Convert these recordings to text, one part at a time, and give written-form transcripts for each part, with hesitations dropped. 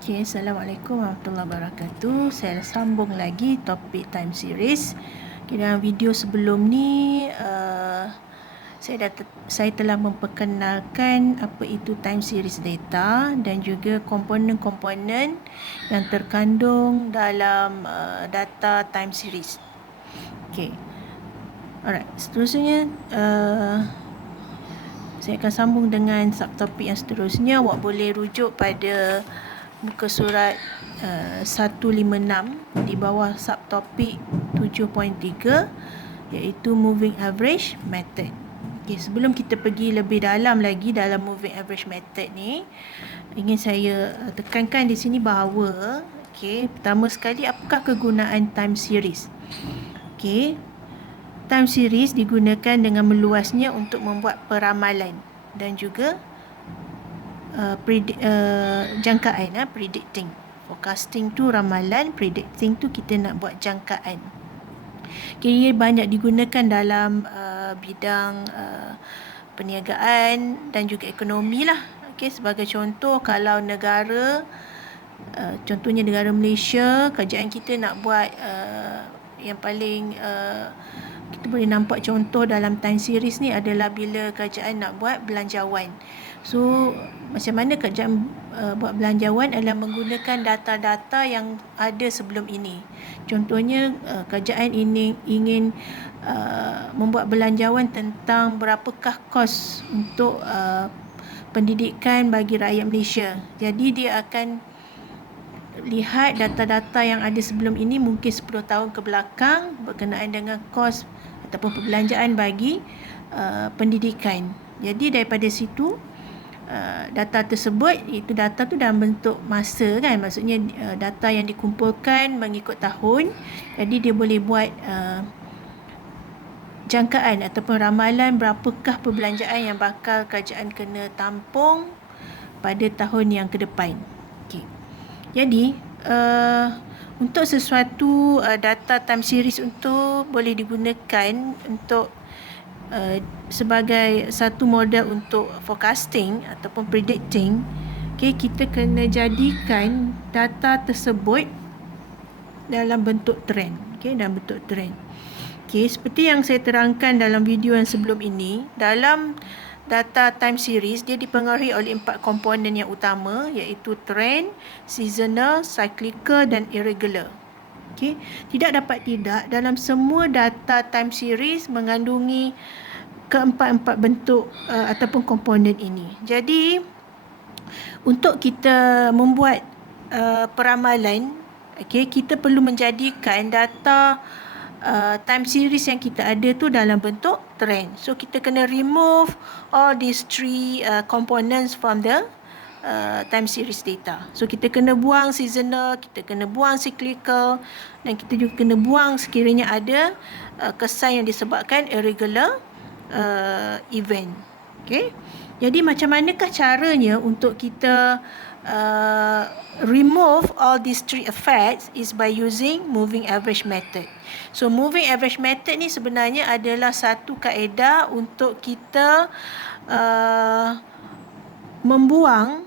Okay, Assalamualaikum warahmatullahi wabarakatuh. Saya sambung lagi topik time series. Okay, dalam video sebelum ni saya telah memperkenalkan apa itu time series data dan juga komponen-komponen yang terkandung dalam data time series. Okay. Alright, seterusnya saya akan sambung dengan subtopik yang seterusnya. Awak boleh rujuk pada muka surat 156 di bawah subtopik 7.3 iaitu moving average method. Okay, sebelum kita pergi lebih dalam lagi dalam moving average method ni, ingin saya tekankan di sini bahawa pertama sekali, apakah kegunaan time series? Time series digunakan dengan meluasnya untuk membuat peramalan dan juga jangkaan, predicting. Forecasting tu ramalan, predicting tu kita nak buat jangkaan. Ia banyak digunakan dalam bidang perniagaan dan juga ekonomi lah. Sebagai contoh, kalau negara, contohnya negara Malaysia, kerajaan kita nak buat yang paling kita boleh nampak contoh dalam time series ni adalah bila kerajaan nak buat belanjawan. So, macam mana kerajaan buat belanjawan adalah menggunakan data-data yang ada sebelum ini. Contohnya, kerajaan ingin membuat belanjawan tentang berapakah kos untuk pendidikan bagi rakyat Malaysia. Jadi, dia akan lihat data-data yang ada sebelum ini, mungkin 10 tahun ke belakang, berkenaan dengan kos ataupun perbelanjaan bagi pendidikan. Jadi daripada situ, data tersebut, itu data tu dalam bentuk masa kan, maksudnya data yang dikumpulkan mengikut tahun. Jadi dia boleh buat jangkaan ataupun ramalan berapakah perbelanjaan yang bakal kerajaan kena tampung pada tahun yang ke depan. Jadi untuk sesuatu data time series untuk boleh digunakan untuk sebagai satu model untuk forecasting ataupun predicting, kita kena jadikan data tersebut dalam bentuk trend. Dalam bentuk trend. Seperti yang saya terangkan dalam video yang sebelum ini, dalam data time series, dia dipengaruhi oleh 4 komponen yang utama, iaitu trend, seasonal, cyclical dan irregular. Tidak dapat tidak, dalam semua data time series mengandungi keempat-empat bentuk ataupun komponen ini. Jadi, untuk kita membuat peramalan, kita perlu menjadikan data time series yang kita ada tu dalam bentuk trend. So, kita kena remove all these 3 components from the time series data. So, kita kena buang seasonal, kita kena buang cyclical, dan kita juga kena buang sekiranya ada kesan yang disebabkan irregular event. Jadi, macam manakah caranya untuk kita remove all these 3 effects is by using moving average method. So, moving average method ni sebenarnya adalah satu kaedah untuk kita membuang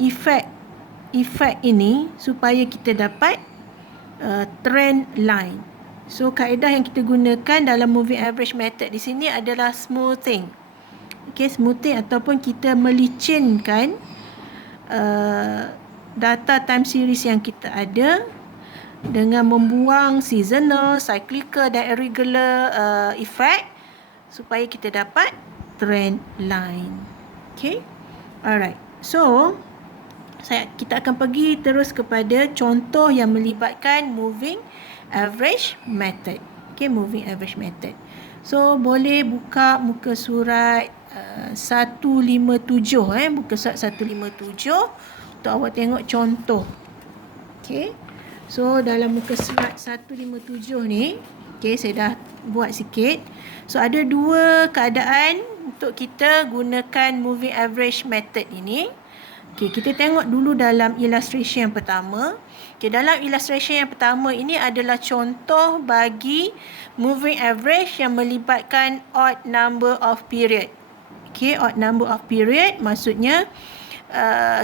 efek ini supaya kita dapat trend line. So, kaedah yang kita gunakan dalam moving average method di sini adalah smoothing. Smoothing ataupun kita melicinkan data time series yang kita ada dengan membuang seasonal, cyclical dan irregular effect supaya kita dapat trend line. Alright. So, kita akan pergi terus kepada contoh yang melibatkan moving average method. Moving average method. So, boleh buka muka surat 157, muka surat 157 untuk awak tengok contoh. So, dalam muka surat 157 ni, saya dah buat sikit. So, ada 2 keadaan untuk kita gunakan moving average method ini. Kita tengok dulu dalam illustration yang pertama. Dalam illustration yang pertama ini adalah contoh bagi moving average yang melibatkan odd number of period. Odd number of period maksudnya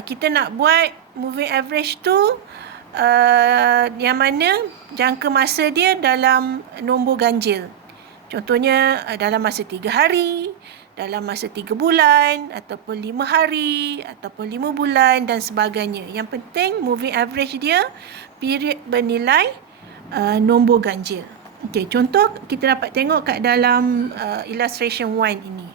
kita nak buat moving average tu yang mana jangka masa dia dalam nombor ganjil. Contohnya dalam masa 3 hari, dalam masa 3 bulan, ataupun 5 hari, ataupun 5 bulan dan sebagainya. Yang penting moving average dia period bernilai nombor ganjil. Okey, contoh kita dapat tengok kat dalam illustration 1 ini.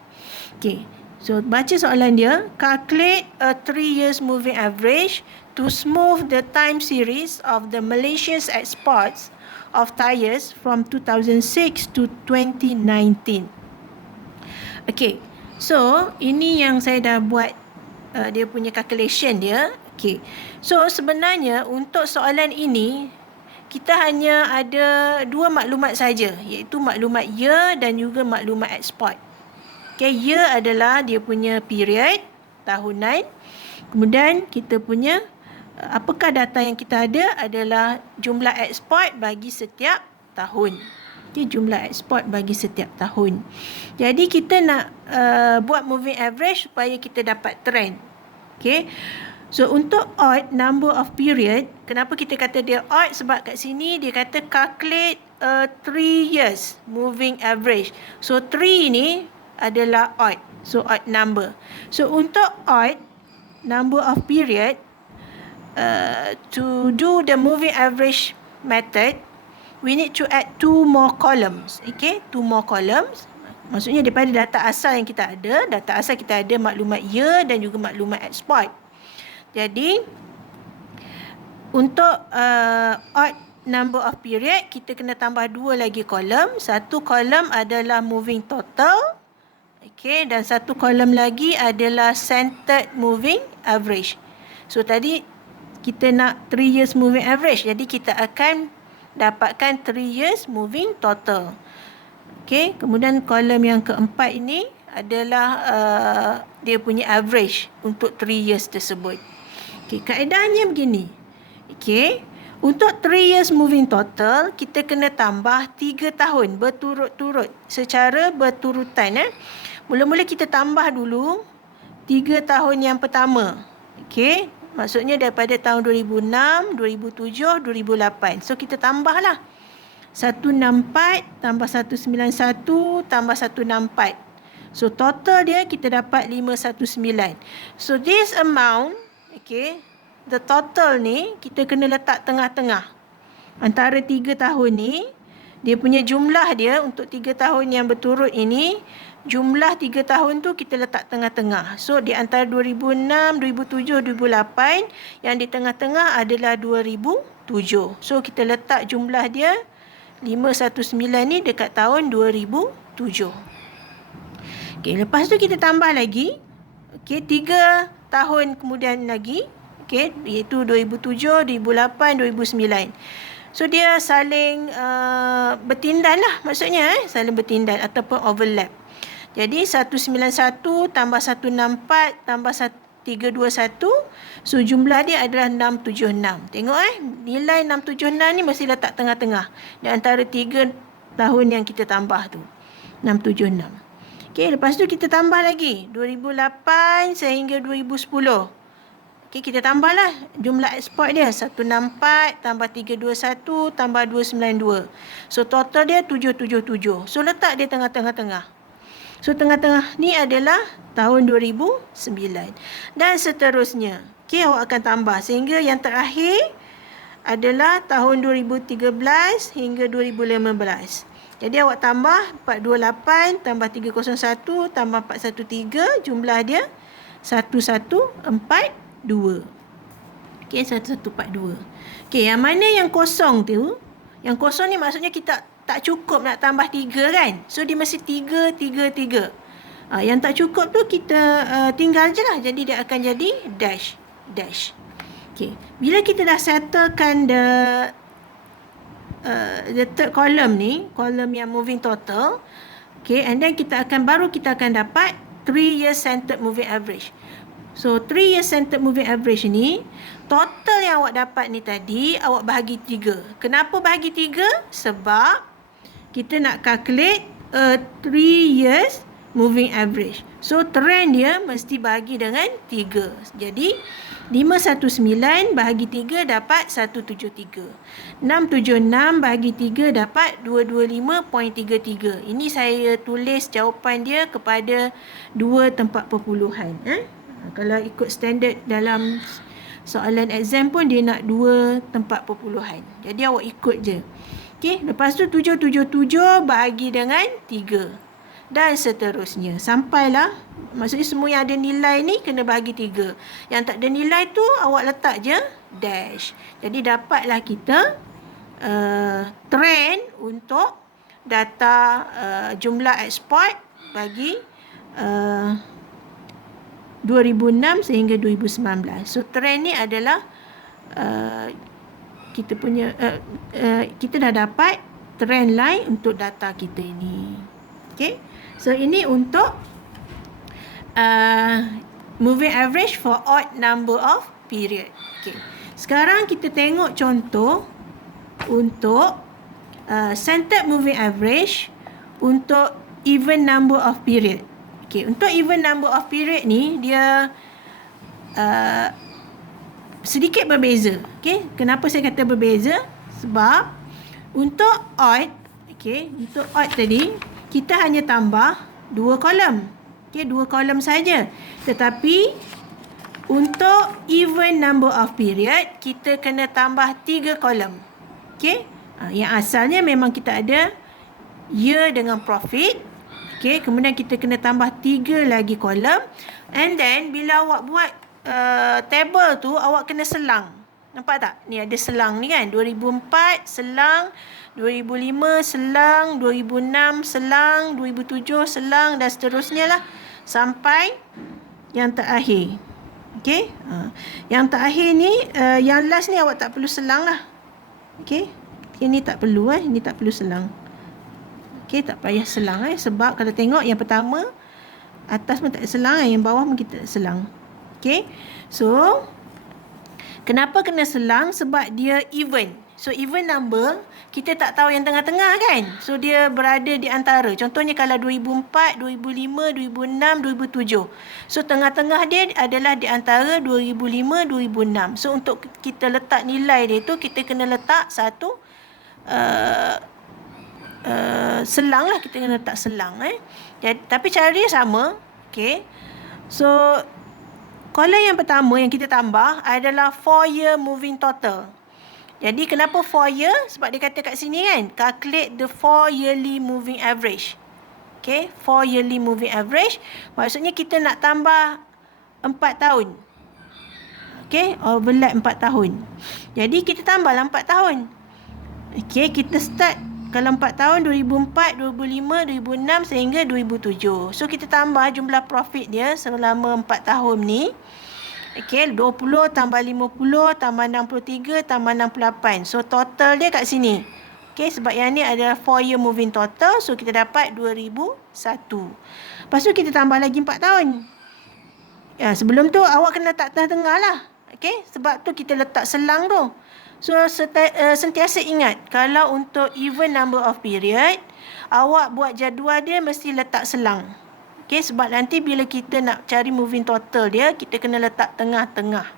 Okey, so baca soalan dia. Calculate a 3 years moving average to smooth the time series of the Malaysia's exports of tyres from 2006 to 2019. Okey, so ini yang saya dah buat dia punya calculation dia. Okey, so sebenarnya untuk soalan ini kita hanya ada 2 maklumat saja, iaitu maklumat year dan juga maklumat export. Okay, year adalah dia punya period tahunan. Kemudian kita punya apakah data yang kita ada adalah jumlah export bagi setiap tahun. Okay, jumlah export bagi setiap tahun. Jadi kita nak buat moving average supaya kita dapat trend. Okay. So untuk odd number of period, kenapa kita kata dia odd? Sebab kat sini dia kata calculate a 3 years moving average. So 3 ni adalah odd. So odd number. So untuk odd number of period, to do the moving average method, we need to add 2 more columns. Okay, 2 more columns. Maksudnya daripada data asal yang kita ada, data asal kita ada maklumat year dan juga maklumat export. Jadi untuk odd number of period, kita kena tambah 2 lagi kolom. Satu kolom adalah moving total. Okay, dan satu kolom lagi adalah centered moving average. So tadi kita nak 3 years moving average. Jadi kita akan dapatkan 3 years moving total. Okay, kemudian kolom yang keempat ini adalah dia punya average untuk 3 years tersebut. Okay, kaedahnya begini. Okay, untuk 3 years moving total, kita kena tambah 3 tahun berturut-turut secara berturutan. Mula-mula kita tambah dulu 3 tahun yang pertama. Okay, maksudnya daripada tahun 2006, 2007, 2008. So kita tambahlah 164 tambah 191 tambah 164. So total dia kita dapat 519. So this amount, okay, the total ni kita kena letak tengah-tengah. Antara 3 tahun ni, dia punya jumlah dia untuk 3 tahun yang berturut ini, jumlah 3 tahun tu kita letak tengah-tengah. So di antara 2006, 2007, 2008, yang di tengah-tengah adalah 2007. So kita letak jumlah dia 519 ni dekat tahun 2007. Okey, lepas tu kita tambah lagi. Okey, 3 tahun kemudian lagi. Okey, iaitu 2007, 2008, 2009. So dia saling bertindan lah maksudnya, saling bertindan ataupun overlap. Jadi 191 tambah 164 tambah 321, so jumlah dia adalah 676. Tengok nilai 676 ni mesti letak tengah-tengah di antara 3 tahun yang kita tambah tu. 676. Okey, lepas tu kita tambah lagi 2008 sehingga 2010. Okey, kita tambahlah jumlah ekspor dia 164 tambah 321 tambah 292. So total dia 777. So letak dia tengah-tengah. So tengah-tengah ni adalah tahun 2009 dan seterusnya. Okey, awak akan tambah sehingga yang terakhir adalah tahun 2013 hingga 2015. Jadi awak tambah 428 tambah 301 tambah 413, jumlah dia 1142. Okey, 1142. Okey, yang mana yang kosong tu? Yang kosong ni maksudnya kita tak cukup nak tambah 3 kan? So dia mesti 3, 3, 3. Yang tak cukup tu kita tinggal je lah. Jadi dia akan jadi dash, dash. Okey, bila kita dah settlekan the third column ni, column yang moving total, okay, and then kita akan dapat 3 years centered moving average. So 3 years centered moving average ni, total yang awak dapat ni tadi awak bahagi 3. Kenapa bahagi 3? Sebab kita nak calculate 3 years moving average. So trend dia mesti bahagi dengan 3. Jadi 519 bahagi 3 dapat 173. 676 bahagi 3 dapat 225.33. Ini saya tulis jawapan dia kepada 2 tempat perpuluhan. Kalau ikut standard dalam soalan exam pun dia nak 2 tempat perpuluhan. Jadi awak ikut je. Okey, lepas tu 777 bahagi dengan 3. Dan seterusnya. Sampailah, maksudnya semua yang ada nilai ni kena bahagi 3. Yang tak ada nilai tu awak letak je dash. Jadi dapatlah kita trend untuk data jumlah eksport bagi 2006 sehingga 2019. So trend ni adalah kita punya kita dah dapat trend line untuk data kita ini. Okay, so ini untuk moving average for odd number of period. Okay, sekarang kita tengok contoh untuk centered moving average untuk even number of period. Okay, untuk even number of period ni dia sedikit berbeza. Okay, kenapa saya kata berbeza? Sebab untuk odd, okay, untuk odd tadi kita hanya tambah 2 kolom. Okay, 2 kolom saja. Tetapi untuk even number of period kita kena tambah 3 kolom. Okay, yang asalnya memang kita ada year dengan profit. Okay, kemudian kita kena tambah 3 lagi kolom. And then bila awak buat table tu awak kena selang. Nampak tak? Ni ada selang ni kan. 2004 selang, 2005 selang, 2006 selang, 2007 selang dan seterusnya lah sampai yang terakhir. Okey. Yang terakhir ni yang last ni awak tak perlu selang lah. Okey. Ini tak perlu ini tak perlu selang. Okey, tak payah selang sebab kalau tengok yang pertama atas pun tak ada selang yang bawah pun kita selang. Okay, so kenapa kena selang? Sebab dia even. So even number kita tak tahu yang tengah-tengah kan. So dia berada di antara. Contohnya kalau 2004, 2005, 2006, 2007. So tengah-tengah dia adalah di antara 2005, 2006. So untuk kita letak nilai dia tu kita kena letak satu selang lah. Kita kena letak selang Jadi, tapi cara dia sama. Okay, so kolom yang pertama yang kita tambah adalah 4-year moving total. Jadi kenapa 4 year? Sebab dia kata kat sini kan, calculate the 4 yearly moving average. Okay, 4 yearly moving average. Maksudnya kita nak tambah 4 tahun. Okay, overlap 4 tahun. Jadi kita tambahlah 4 tahun. Okay, kita start kalau 4 tahun 2004, 2005, 2006 sehingga 2007. So kita tambah jumlah profit dia selama 4 tahun ni. Okey, 20 tambah 50 tambah 63 tambah 68. So total dia kat sini. Okey, sebab yang ni adalah 4 year moving total. So kita dapat 2001. Lepas tu kita tambah lagi 4 tahun. Ya, sebelum tu awak kena letak tengah-tengah lah. Okey, sebab tu kita letak selang tu. So sentiasa ingat kalau untuk even number of period awak buat jadual dia mesti letak selang. Okey, sebab nanti bila kita nak cari moving total dia kita kena letak tengah-tengah.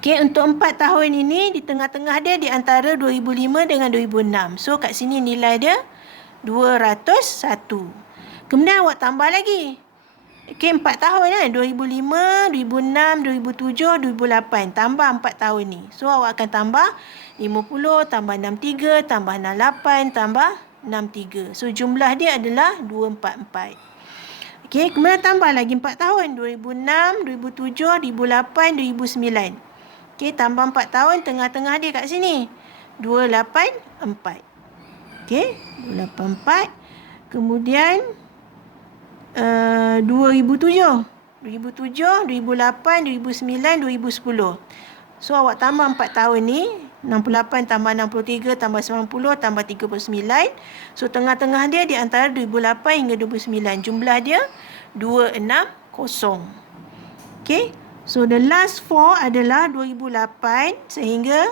Okey, untuk 4 tahun ini di tengah-tengah dia di antara 2005 dengan 2006. So kat sini nilai dia 201. Kemudian awak tambah lagi. Okey, 4 tahun kan. 2005, 2006, 2007, 2008. Tambah 4 tahun ni. So, awak akan tambah 50, tambah 63, tambah 68, tambah 63. So, jumlah dia adalah 244. Okey, kemudian tambah lagi 4 tahun. 2006, 2007, 2008, 2009. Okey, tambah 4 tahun. Tengah-tengah dia kat sini. 284. Okey, 284. Kemudian 2007, 2008, 2009, 2010. So awak tambah 4 tahun ni, 68 tambah 63 tambah 90 tambah 39. So tengah-tengah dia di antara 2008 hingga 2009. Jumlah dia 260. Okay, so the last 4 adalah 2008 sehingga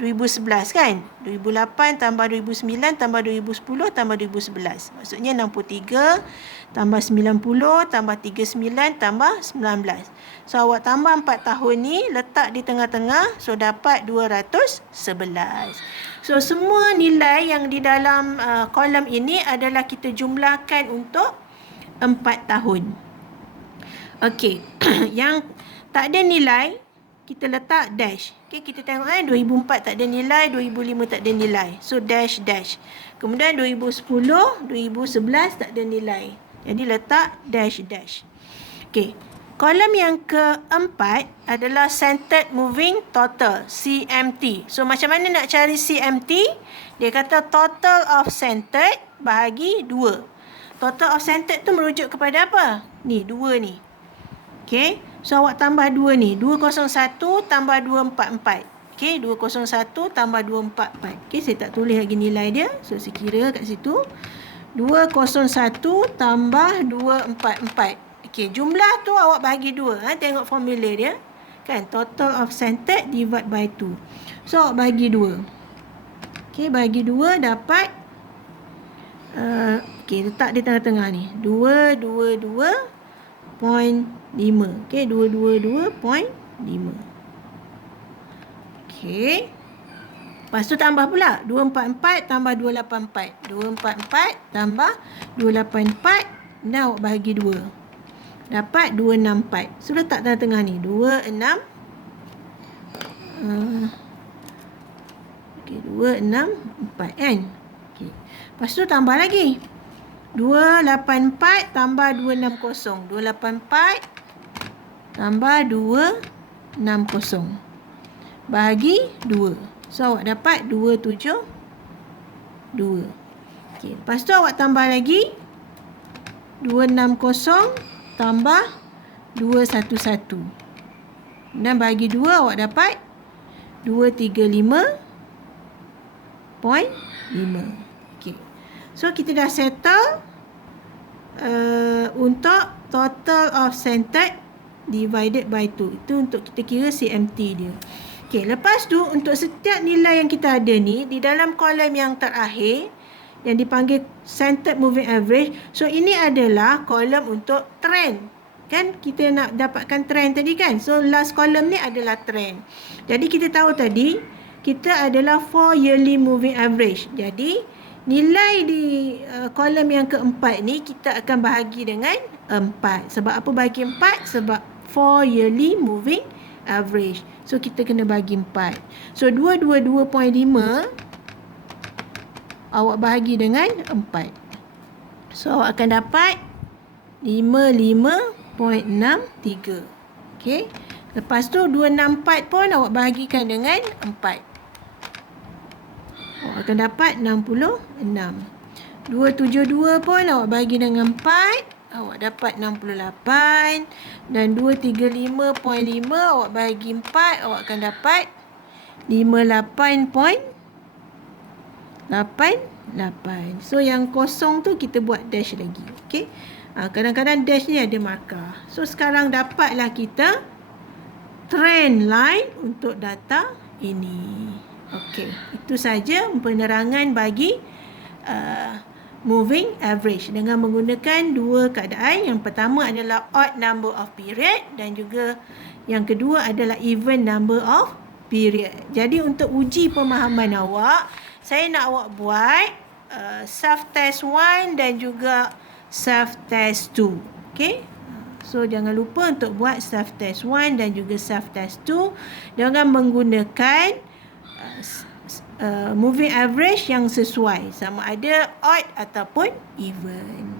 2011 kan? 2008 tambah 2009 tambah 2010 tambah 2011. Maksudnya 63 tambah 90 tambah 39 tambah 19. So awak tambah 4 tahun ni, letak di tengah-tengah, so dapat 211. So semua nilai yang di dalam kolom ini adalah kita jumlahkan untuk 4 tahun. Okey, yang tak ada nilai kita letak dash. Okey, kita tengok 2004 tak ada nilai, 2005 tak ada nilai. So dash dash. Kemudian 2010, 2011 tak ada nilai. Jadi letak dash dash. Okey. Kolom yang keempat adalah centered moving total, CMT. So macam mana nak cari CMT? Dia kata total of centered bahagi 2. Total of centered tu merujuk kepada apa? Ni, 2 ni. Okey. So awak tambah 2 ni. 201 tambah 244. Okey, 201 tambah 244. Okey, saya tak tulis lagi nilai dia. So saya kira kat situ. 201 tambah 244. Okey, jumlah tu awak bahagi 2. Tengok formula dia. Kan, total of centered divide by 2. So awak bahagi 2. Okey, bahagi 2 dapat okey, letak di tengah-tengah ni. 222.5. Okey, 222.5. Okey. Lepas tu tambah pula. 244 tambah 284. 244 tambah 284. Now bahagi 2. Dapat 264. So letak tengah-tengah ni. 264 kan. Okey. Lepas tu tambah lagi. 284 tambah 260. 284 tambah 260. Bahagi 2. So awak dapat 272. Okey. Lepas tu awak tambah lagi. 260 tambah 211. Dan bagi 2 awak dapat 235.5. Okey. So kita dah settle untuk total of centered divided by 2. Itu untuk kita kira CMT dia. Okey, lepas tu untuk setiap nilai yang kita ada ni di dalam kolom yang terakhir yang dipanggil centered moving average. So ini adalah kolom untuk trend. Kan kita nak dapatkan trend tadi kan. So last kolom ni adalah trend. Jadi kita tahu tadi kita adalah 4 yearly moving average. Jadi nilai di kolom yang keempat ni kita akan bahagi dengan 4. Sebab apa bahagi 4? Sebab 4 yearly moving average. So kita kena bagi 4. So 222.5 awak bahagi dengan 4. So awak akan dapat 55.63. Okey. Lepas tu 264 pun awak bahagikan dengan 4. Awak akan dapat 66. 272 pun awak bahagi dengan 4. Awak dapat 68. Dan 235.5 awak bahagi 4. Awak akan dapat 58.88. So yang kosong tu kita buat dash lagi. Okey. Kadang-kadang dash ni ada markah. So sekarang dapatlah kita trend line untuk data ini. Okey. Itu saja penerangan bagi moving average dengan menggunakan dua keadaan. Yang pertama adalah odd number of period dan juga yang kedua adalah even number of period. Jadi untuk uji pemahaman awak, saya nak awak buat self test 1 dan juga self test 2. Okey? So jangan lupa untuk buat self test 1 dan juga self test 2 dengan menggunakan moving average yang sesuai, sama ada odd ataupun even.